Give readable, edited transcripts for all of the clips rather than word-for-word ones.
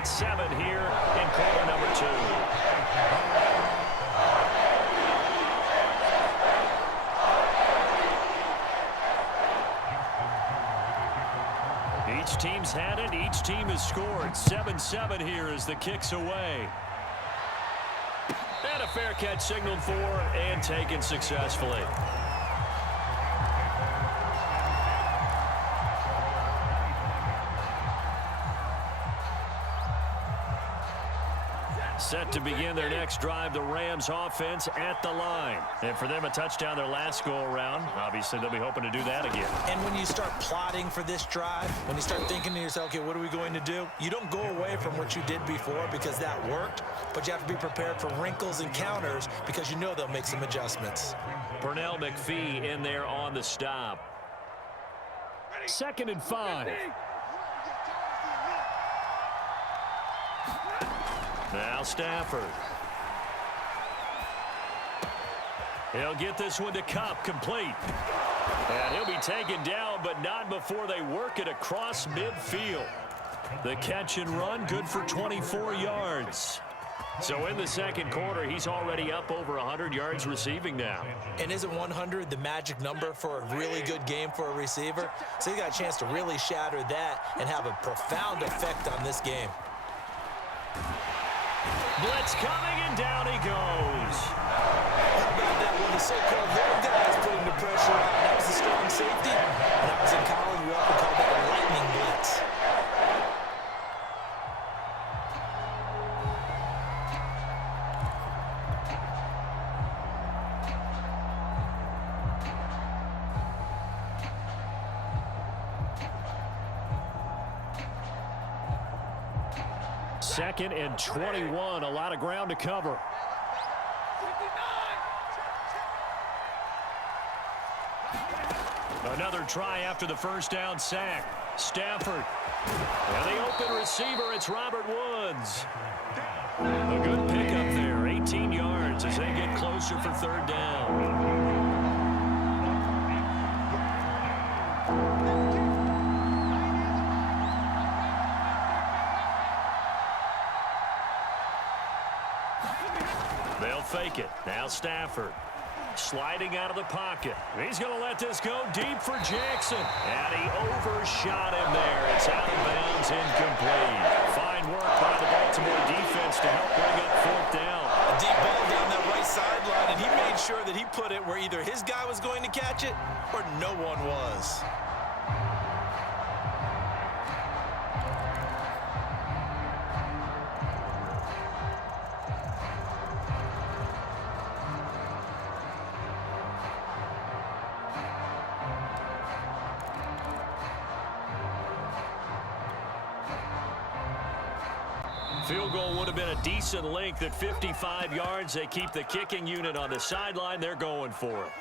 at 7 here in quarter number 2. Each team's had it. Each team has scored. 7-7 here as the kick's away. And a fair catch signaled for and taken successfully. Set to begin their next drive, the Rams offense at the line. And for them, a touchdown their last go-around. Obviously, they'll be hoping to do that again. And when you start plotting for this drive, when you start thinking to yourself, okay, what are we going to do? You don't go away from what you did before because that worked, but you have to be prepared for wrinkles and counters because you know they'll make some adjustments. Pernell McPhee in there on the stop. 2nd and 5. Now Stafford. He'll get this one to Kupp, complete. And he'll be taken down, but not before they work it across midfield. The catch and run, good for 24 yards. So in the second quarter, he's already up over 100 yards receiving now. And isn't 100 the magic number for a really good game for a receiver? So he got a chance to really shatter that and have a profound effect on this game. Blitz coming, and down he goes. How about that when the so-called little guys putting the pressure on? That was a strong safety. When I was in college, we often called that a lightning blitz. Second and 21, a lot of ground to cover. Another try after the first down sack. Stafford. And the open receiver, it's Robert Woods. A good pickup there, 18 yards as they get closer for 3rd down. They'll fake it. Now Stafford. Sliding out of the pocket. He's going to let this go deep for Jackson. And he overshot him there. It's out of bounds, incomplete. Fine work by the Baltimore defense to help bring up 4th down. A deep ball down that right sideline, and he made sure that he put it where either his guy was going to catch it or no one was. Field goal would have been a decent length at 55 yards. They keep the kicking unit on the sideline. They're going for it.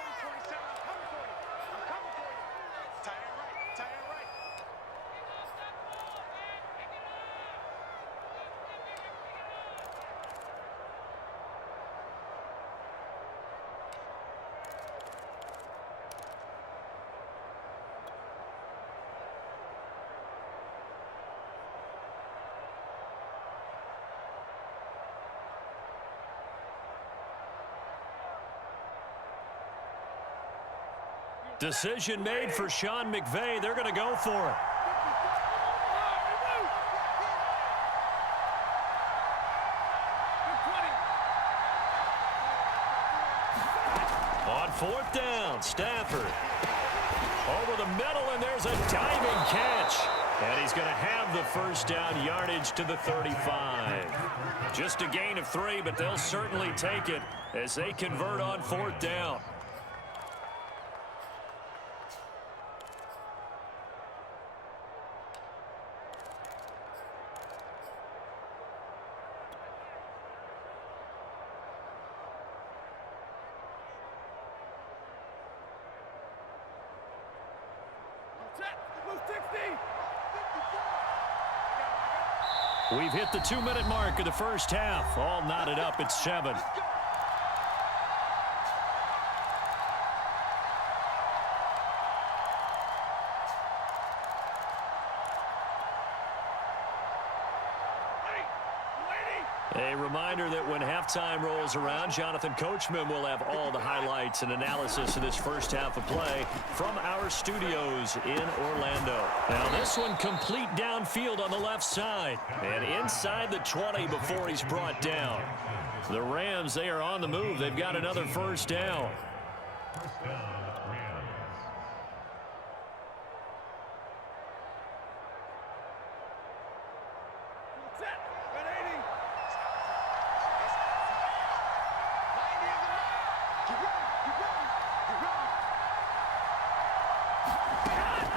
Decision made for Sean McVay. They're going to go for it. On 4th down, Stafford. Over the middle, and there's a diving catch. And he's going to have the first down, yardage to the 35. Just a gain of 3, but they'll certainly take it as they convert on 4th down. We've hit the 2-minute mark of the first half. All knotted up at 7. A reminder that when halftime rolls around, Jonathan Coachman will have all the highlights and analysis of this first half of play from our studios in Orlando. Now this one complete downfield on the left side and inside the 20 before he's brought down. The Rams, they are on the move. They've got another first down.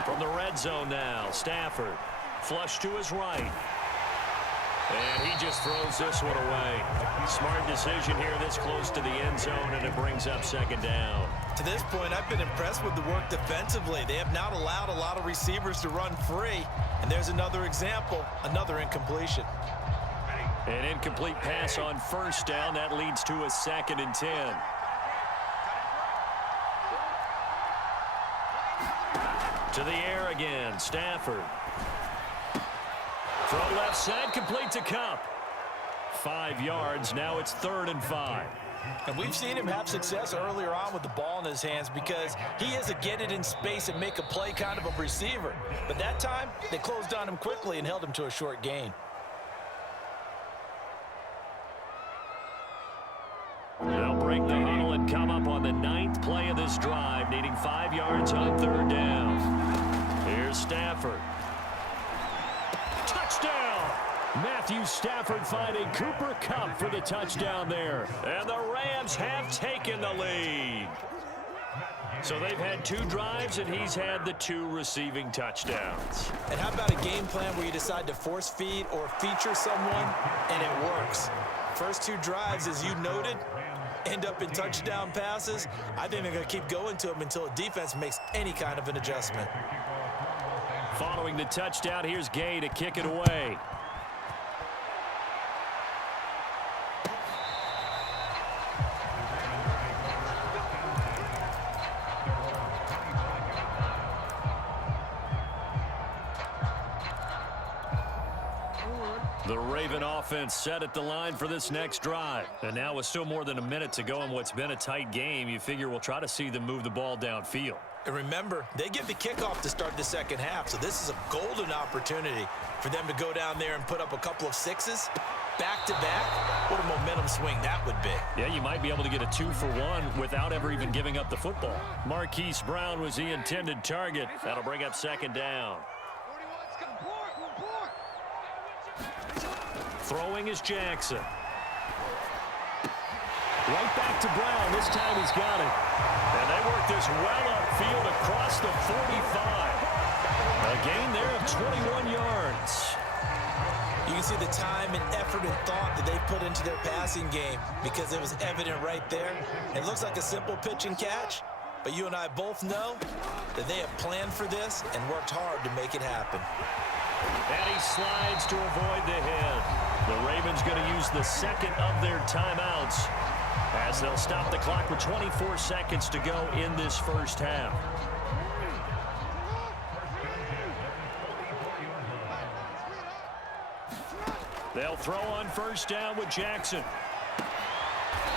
From the red zone now, Stafford. Flush to his right. And he just throws this one away. Smart decision here this close to the end zone, and it brings up second down. To this point, I've been impressed with the work defensively. They have not allowed a lot of receivers to run free. And there's another example, another incompletion. An incomplete pass on first down. That leads to a 2nd and 10. To the air again, Stafford. From left side, complete to Cup. 5 yards, now it's 3rd and 5. And we've seen him have success earlier on with the ball in his hands because he is a get it in space and make a play kind of a receiver. But that time, they closed on him quickly and held him to a short gain. They'll break the huddle and come up on the 9th play of this drive, needing 5 yards on 3rd down. Here's Stafford. Touchdown! Matthew Stafford finding Cooper Kupp for the touchdown there. And the Rams have taken the lead. So they've had 2 drives, and he's had the 2 receiving touchdowns. And how about a game plan where you decide to force feed or feature someone, and it works? First 2 drives, as you noted, end up in touchdown passes. I think they're going to keep going to them until a defense makes any kind of an adjustment. Following the touchdown, here's Gay to kick it away. The Raven offense set at the line for this next drive. And now with still more than a minute to go in what's been a tight game, you figure we'll try to see them move the ball downfield. And remember, they get the kickoff to start the second half, so this is a golden opportunity for them to go down there and put up a couple of 6s back-to-back. What a momentum swing that would be. Yeah, you might be able to get a 2-for-1 without ever even giving up the football. Marquise Brown was the intended target. That'll bring up second down. Throwing is Jackson. Right back to Brown. This time he's got it. And they work this well upfield across the 45. A gain there of 21 yards. You can see the time and effort and thought that they put into their passing game because it was evident right there. It looks like a simple pitch and catch, but you and I both know that they have planned for this and worked hard to make it happen. And he slides to avoid the hit. The Ravens going to use the second of their timeouts as they'll stop the clock with 24 seconds to go in this first half. They'll throw on first down with Jackson.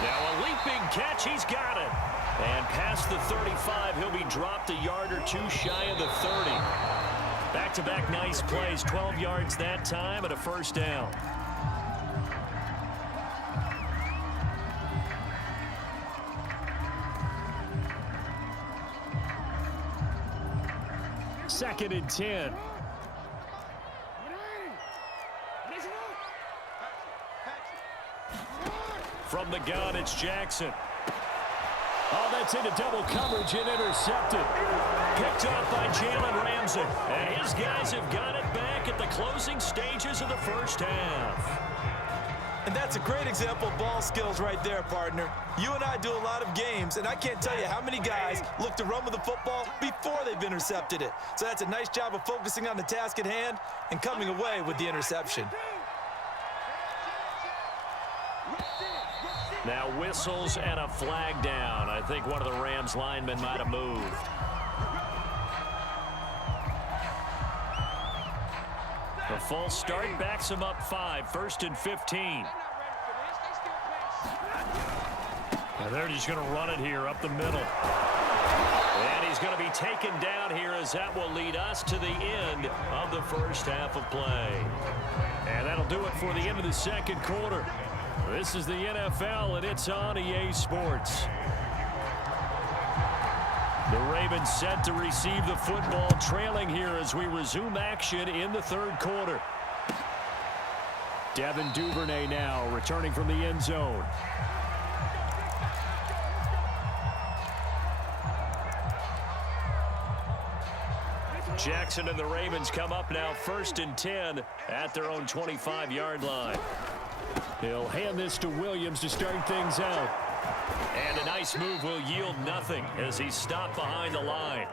Now a leaping catch, he's got it. And past the 35, he'll be dropped a yard or 2 shy of the 30. Back-to-back nice plays, 12 yards that time and a first down. Second and 10. From the gun, it's Jackson. Oh, that's into double coverage and intercepted. Picked off by Jalen Ramsey. And his guys have got it back at the closing stages of the first half. And that's a great example of ball skills right there, partner. You and I do a lot of games, and I can't tell you how many guys look to run with the football before they've intercepted it. So that's a nice job of focusing on the task at hand and coming away with the interception. Now whistles and a flag down. I think one of the Rams linemen might have moved. A false start backs him up 5. 1st and 15. And they're just going to run it here up the middle. And he's going to be taken down here as that will lead us to the end of the first half of play. And that'll do it for the end of the second quarter. This is the NFL, and it's on EA Sports. The Ravens set to receive the football, trailing here as we resume action in the third quarter. Devin Duvernay now returning from the end zone. Jackson and the Ravens come up now 1st and 10 at their own 25-yard line. He'll hand this to Williams to start things out. And a nice move will yield nothing as he's stopped behind the line.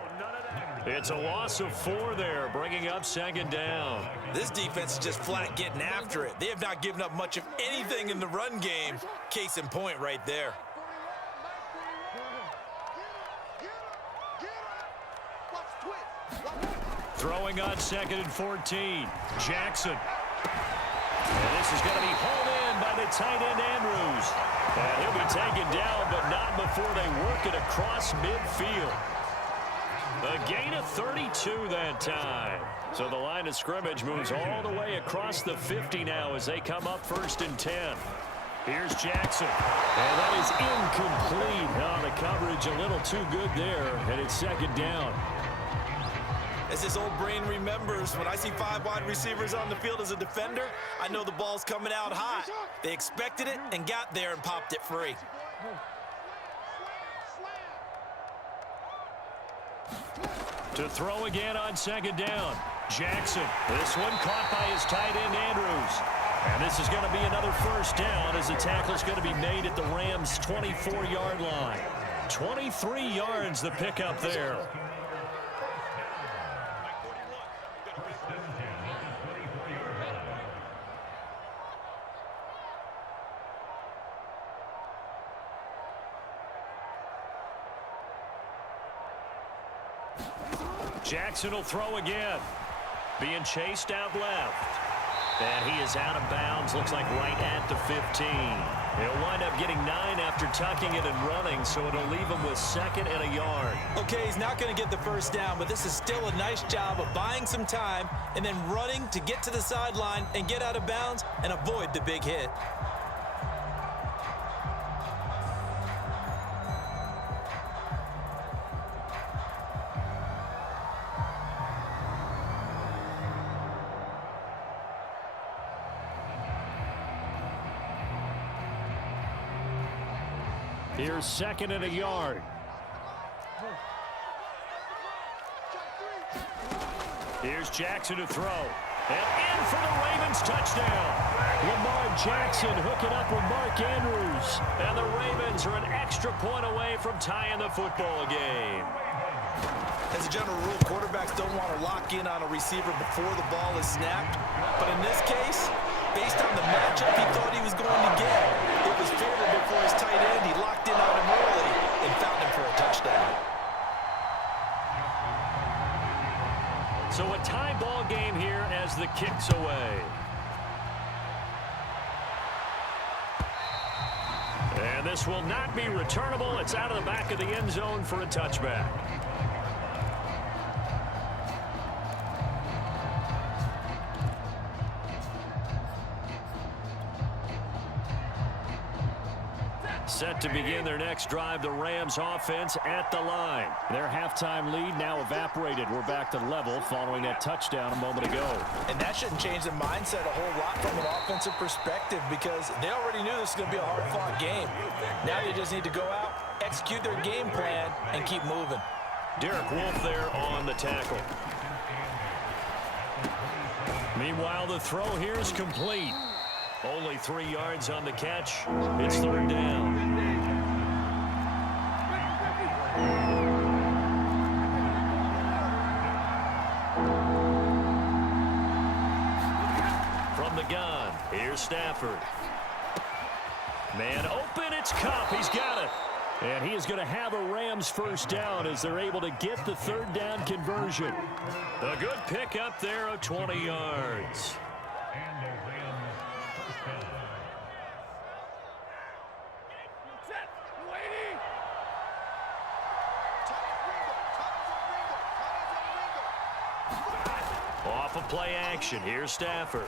It's a loss of 4 there, bringing up 2nd down. This defense is just flat getting after it. They have not given up much of anything in the run game. Case in point right there. Throwing on 2nd and 14. Jackson. And this is going to be hauled in by the tight end Andrews. And he'll be taken down, but not before they work it across midfield. A gain of 32 that time. So the line of scrimmage moves all the way across the 50 now as they come up 1st and 10. Here's Jackson. And that is incomplete. Oh, the coverage a little too good there, and it's 2nd down. As his old brain remembers, when I see 5 wide receivers on the field as a defender, I know the ball's coming out hot. They expected it and got there and popped it free. To throw again on 2nd down. Jackson. This one caught by his tight end Andrews. And this is going to be another 1st down as the tackle's going to be made at the Rams' 24-yard line. 23 yards the pickup there. Jackson will throw again. Being chased out left. And he is out of bounds. Looks like right at the 15. He'll wind up getting 9 after tucking it and running, so it'll leave him with 2nd and a yard. Okay, he's not going to get the 1st down, but this is still a nice job of buying some time and then running to get to the sideline and get out of bounds and avoid the big hit. Here's 2nd and a yard. Here's Jackson to throw. And in for the Ravens touchdown. Lamar Jackson hooking up with Mark Andrews. And the Ravens are an extra point away from tying the football game. As a general rule, quarterbacks don't want to lock in on a receiver before the ball is snapped. But in this case, based on the matchup he thought he was going to get, it was favorable for his tight end. He locked in on him early and found him for a touchdown. So a tie ball game here as the kick's away. And this will not be returnable. It's out of the back of the end zone for a touchback. Set to begin their next drive, the Rams offense at the line. Their halftime lead now evaporated. We're back to level following that touchdown a moment ago. And that shouldn't change their mindset a whole lot from an offensive perspective because they already knew this was going to be a hard-fought game. Now they just need to go out, execute their game plan, and keep moving. Derek Wolfe there on the tackle. Meanwhile, the throw here is complete. Only 3 yards on the catch. It's 3rd down. From the gun, here's Stafford. Man open, it's Kupp. He's got it. And he is going to have a Rams 1st down as they're able to get the 3rd down conversion. A good pickup there of 20 yards. play action. Here's Stafford.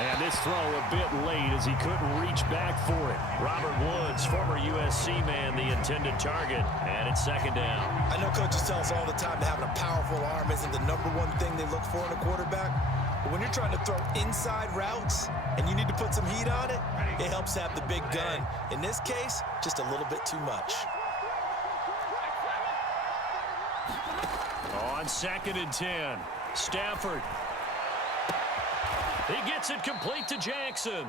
And this throw a bit late as he couldn't reach back for it. Robert Woods, former USC man, the intended target. And it's second down. I know coaches tell us all the time that having a powerful arm isn't the #1 thing they look for in a quarterback. But when you're trying to throw inside routes and you need to put some heat on it, it helps to have the big gun. In this case, just a little bit too much. On 2nd and 10, Stafford. He gets it complete to Jackson.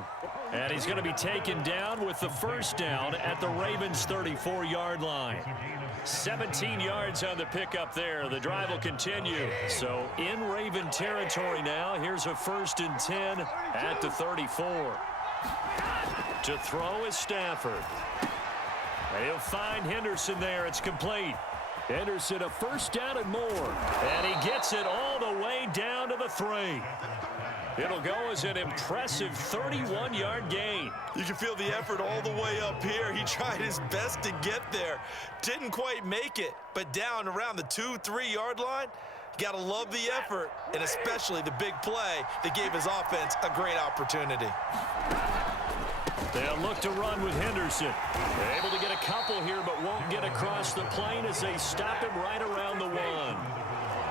And he's going to be taken down with the first down at the Ravens' 34-yard line. 17 yards on the pickup there. The drive will continue. So in Raven territory now. Here's a 1st and 10 at the 34. To throw is Stafford. And he'll find Henderson there. It's complete. Henderson a first down and more. And he gets it all the way down to the 3. It'll go as an impressive 31-yard gain. You can feel the effort all the way up here. He tried his best to get there. Didn't quite make it, but down around the 2-3 line, you got to love the effort, and especially the big play that gave his offense a great opportunity. They'll look to run with Henderson. They're able to get a couple here, but won't get across the plane as they stop him right around the 1.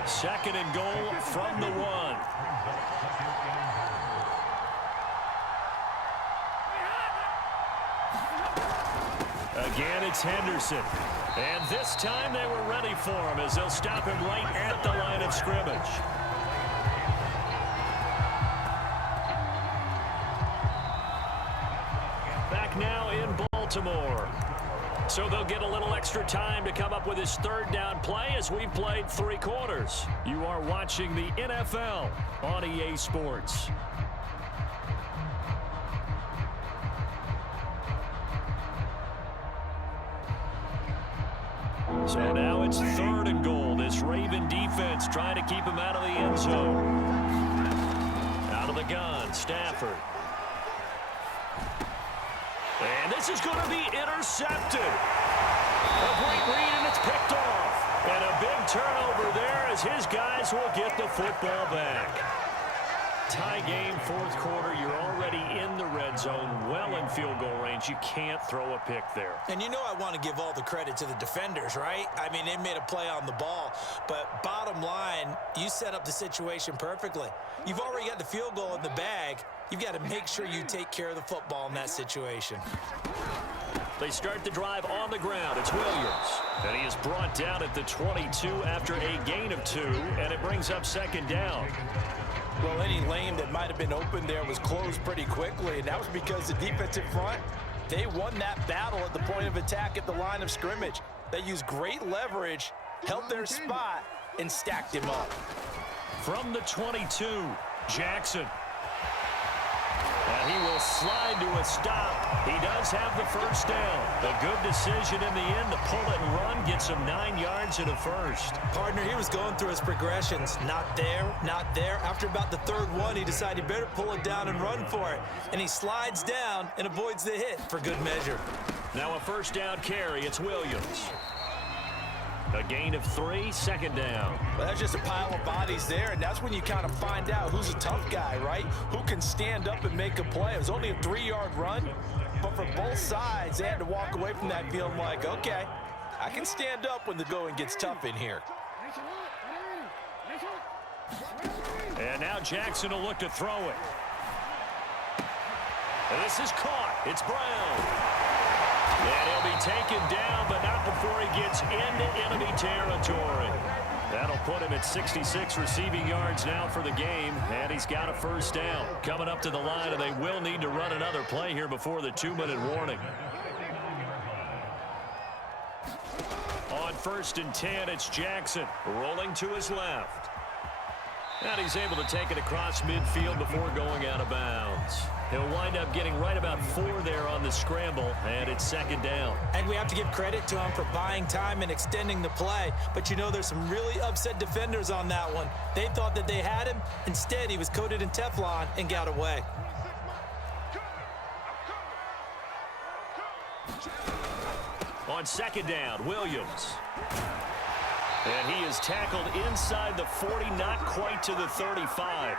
2nd and goal from the 1. Again, it's Henderson. And this time they were ready for him as they'll stop him right at the line of scrimmage. Back now in Baltimore. So they'll get a little extra time to come up with his 3rd down play as we've played 3 quarters. You are watching the NFL on EA Sports. So now it's 3rd and goal. This Raven defense trying to keep him out of the end zone. Out of the gun, Stafford. And this is going to be intercepted. A great read, and it's picked off. And a big turnover there as his guys will get the football back. Tie game, 4th quarter. You're already in the red zone, well in field goal range. You can't throw a pick there. And you know I want to give all the credit to the defenders, right? I mean, they made a play on the ball. But bottom line, you set up the situation perfectly. You've already got the field goal in the bag. You've got to make sure you take care of the football in that situation. They start the drive on the ground. It's Williams. And he is brought down at the 22 after a gain of 2. And it brings up 2nd down. Well, any lane that might have been open there was closed pretty quickly, and that was because the defensive front, they won that battle at the point of attack at the line of scrimmage. They used great leverage, held their spot, and stacked him up. From the 22, Jackson. And he will slide to a stop. He does have the first down. A good decision in the end to pull it and run, gets him 9 yards and a first. Partner, he was going through his progressions. Not there, not there. After about the 3rd one, he decided he better pull it down and run for it. And he slides down and avoids the hit for good measure. Now a first down carry. It's Williams. A gain of 3, 2nd down. Well, that's just a pile of bodies there, and that's when you kind of find out who's a tough guy, right? Who can stand up and make a play. It was only a 3-yard run, but for both sides, they had to walk away from that feeling like, okay, I can stand up when the going gets tough in here. And now Jackson will look to throw it. And this is caught. It's Brown. And he'll be taken down, but not before he gets into enemy territory. That'll put him at 66 receiving yards now for the game, and he's got a first down. Coming up to the line, and they will need to run another play here before the 2-minute warning. On 1st and 10, it's Jackson rolling to his left. And he's able to take it across midfield before going out of bounds. He'll wind up getting right about 4 there on the scramble, and it's 2nd down. And we have to give credit to him for buying time and extending the play. But you know, there's some really upset defenders on that one. They thought that they had him. Instead, he was coated in Teflon and got away. On 2nd down, Williams. And he is tackled inside the 40, not quite to the 35.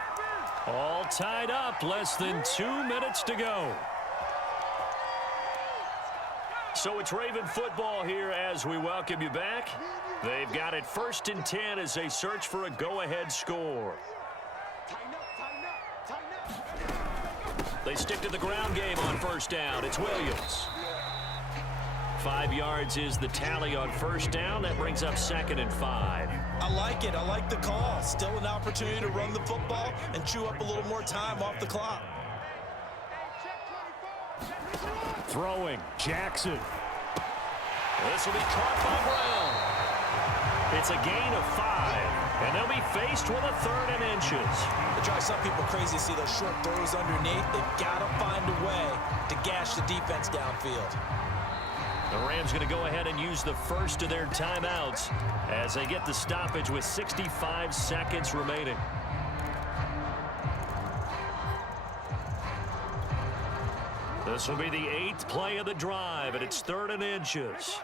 All tied up, less than 2 minutes to go. So it's Raven football here as we welcome you back. They've got it 1st and 10 as they search for a go-ahead score. They stick to the ground game on 1st down. It's Williams. 5 yards is the tally on 1st down. That brings up 2nd and 5. I like it. I like the call. Still an opportunity to run the football and chew up a little more time off the clock. Throwing, Jackson. This will be caught by Brown. It's a gain of 5, and they'll be faced with a 3rd and inches. It drives some people crazy to see those short throws underneath. They've got to find a way to gash the defense downfield. The Rams going to go ahead and use the first of their timeouts as they get the stoppage with 65 seconds remaining. This will be the 8th play of the drive, and it's 3rd and inches.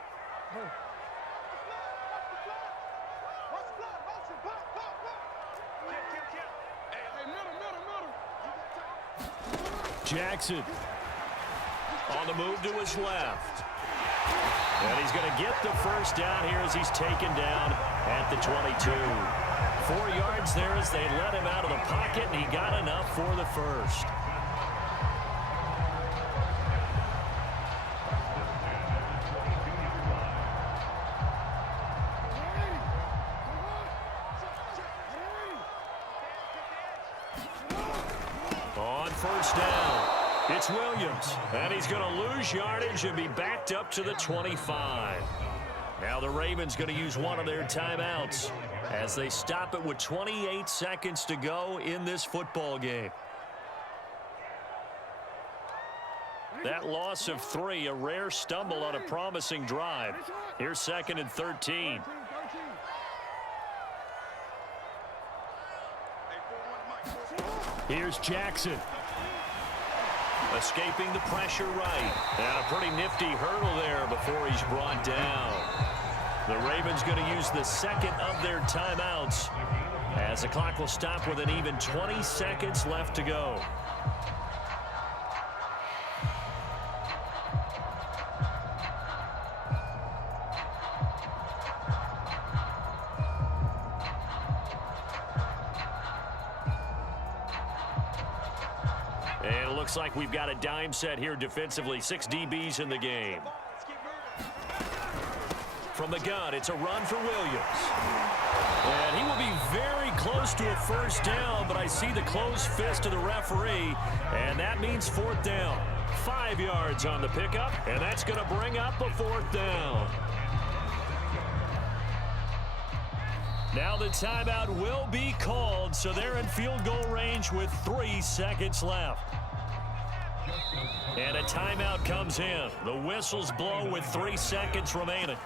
Jackson on the move to his left. And he's going to get the 1st down here as he's taken down at the 22. 4 yards there as they let him out of the pocket, and he got enough for the 1st. On 1st down, it's Williams, and he's going to lose yardage and be backed up to the 25. Now the Ravens going to use one of their timeouts as they stop it with 28 seconds to go in this football game. That loss of 3, a rare stumble on a promising drive. Here's 2nd and 13. Here's Jackson. Escaping the pressure right. And a pretty nifty hurdle there before he's brought down. The Ravens going to use the 2nd of their timeouts as the clock will stop with an even 20 seconds left to go. And it looks like we've got a dime set here defensively. 6 DBs in the game. From the gun, it's a run for Williams. And he will be very close to a 1st down, but I see the closed fist of the referee, and that means 4th down. 5 yards on the pickup, and that's going to bring up a 4th down. Now the timeout will be called, so they're in field goal range with 3 seconds left. And a timeout comes in. The whistles blow with 3 seconds remaining.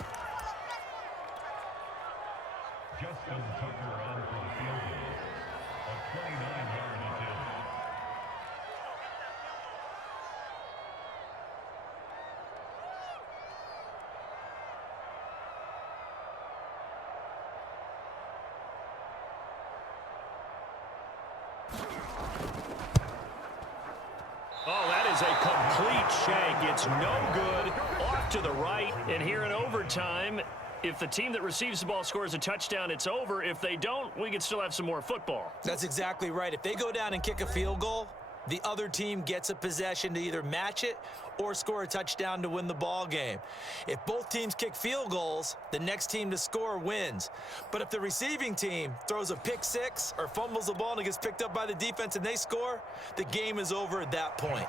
Oh, that is a complete shank. It's no good. Off to the right. And here in overtime, if the team that receives the ball scores a touchdown, it's over. If they don't, we can still have some more football. That's exactly right. If they go down and kick a field goal, the other team gets a possession to either match it or score a touchdown to win the ball game. If both teams kick field goals, the next team to score wins. But if the receiving team throws a pick 6 or fumbles the ball and it gets picked up by the defense and they score, the game is over at that point.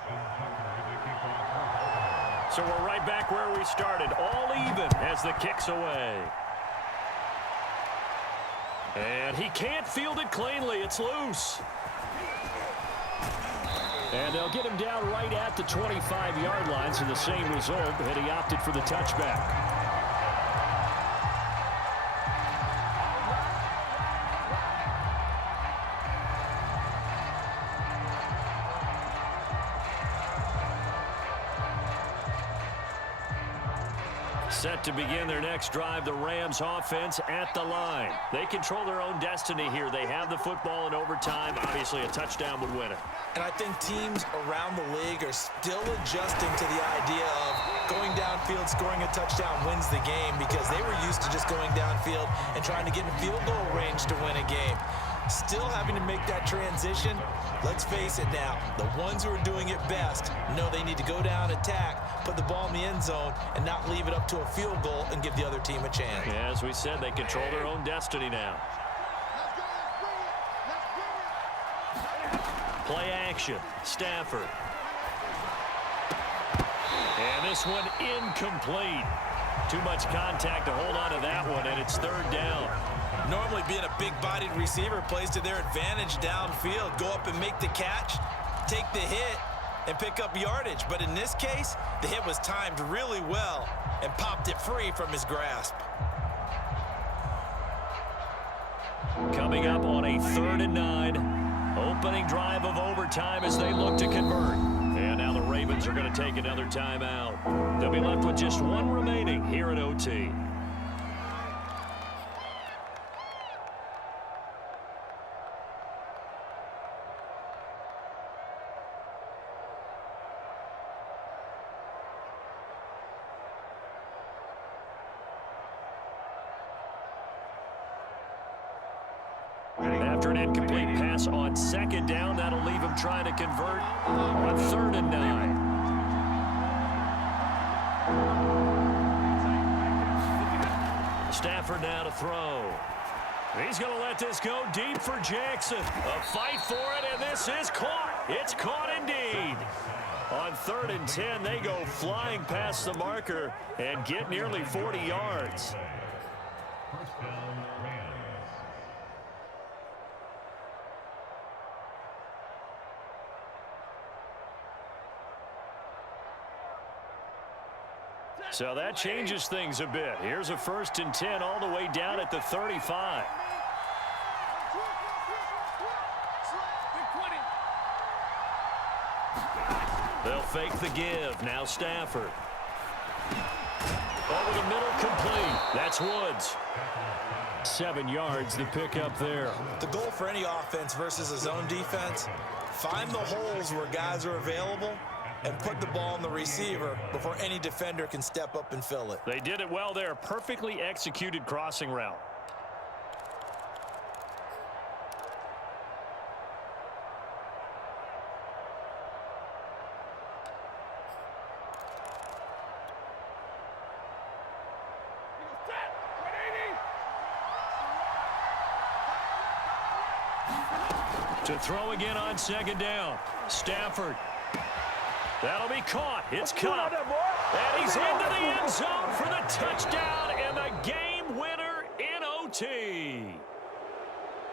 So we're right back where we started, all even as the kick's away. And he can't field it cleanly. It's loose. And they'll get him down right at the 25-yard line, so the same result, and he opted for the touchback. Set to begin their next drive, the Rams offense at the line. They control their own destiny here. They have the football in overtime. Obviously, a touchdown would win it. And I think teams around the league are still adjusting to the idea of going downfield, scoring a touchdown wins the game, because they were used to just going downfield and trying to get in field goal range to win a game. Still having to make that transition. Let's face it now, the ones who are doing it best know they need to go down, attack, put the ball in the end zone, and not leave it up to a field goal and give the other team a chance. Yeah, as we said, they control their own destiny now. Play action, Stafford. And this one incomplete. Too much contact to hold on to that one, and it's third down. Normally being a big-bodied receiver plays to their advantage downfield. Go up and make the catch, take the hit, and pick up yardage. But in this case, the hit was timed really well and popped it free from his grasp. Coming up on a 3rd and 9. Opening drive of overtime as they look to convert. And now the Ravens are going to take another timeout. They'll be left with just one remaining here in OT. After an incomplete pass on 2nd down, that'll leave him trying to convert on 3rd and 9. Stafford now to throw. He's going to let this go deep for Jackson. A fight for it, and this is caught. It's caught indeed. On 3rd and 10, they go flying past the marker and get nearly 40 yards. So that changes things a bit. Here's a 1st and 10 all the way down at the 35. They'll fake the give. Now Stafford. Over the middle, complete. That's Woods. 7 yards, the pickup there. The goal for any offense versus a zone defense, find the holes where guys are available and put the ball on the receiver before any defender can step up and fill it. They did it well there. Perfectly executed crossing route. To throw again on 2nd down. Stafford. That'll be caught. It's caught. And he's into the end zone for the touchdown and the game winner in OT.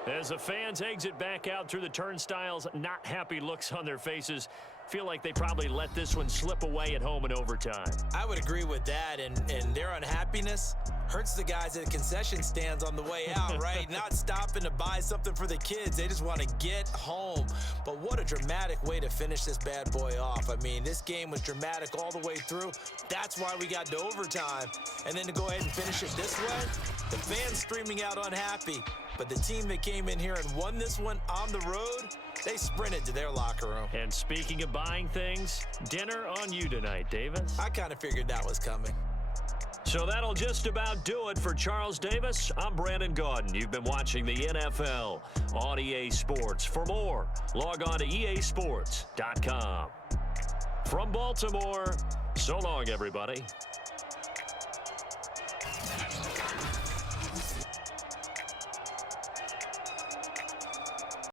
As the fans exit back out through the turnstiles, not happy looks on their faces. Feel like they probably let this one slip away at home in overtime. I would agree with that, and their unhappiness hurts the guys at concession stands on the way out, right? Not stopping to buy something for the kids. They just want to get home. But what a dramatic way to finish this bad boy off. I mean, this game was dramatic all the way through. That's why we got to overtime. And then to go ahead and finish it this way, the fans streaming out unhappy. But the team that came in here and won this one on the road, they sprinted to their locker room. And speaking of buying things, dinner on you tonight, Davis. I kind of figured that was coming. So that'll just about do it for Charles Davis. I'm Brandon Gaudin. You've been watching the NFL on EA Sports. For more, log on to easports.com. From Baltimore, so long, everybody.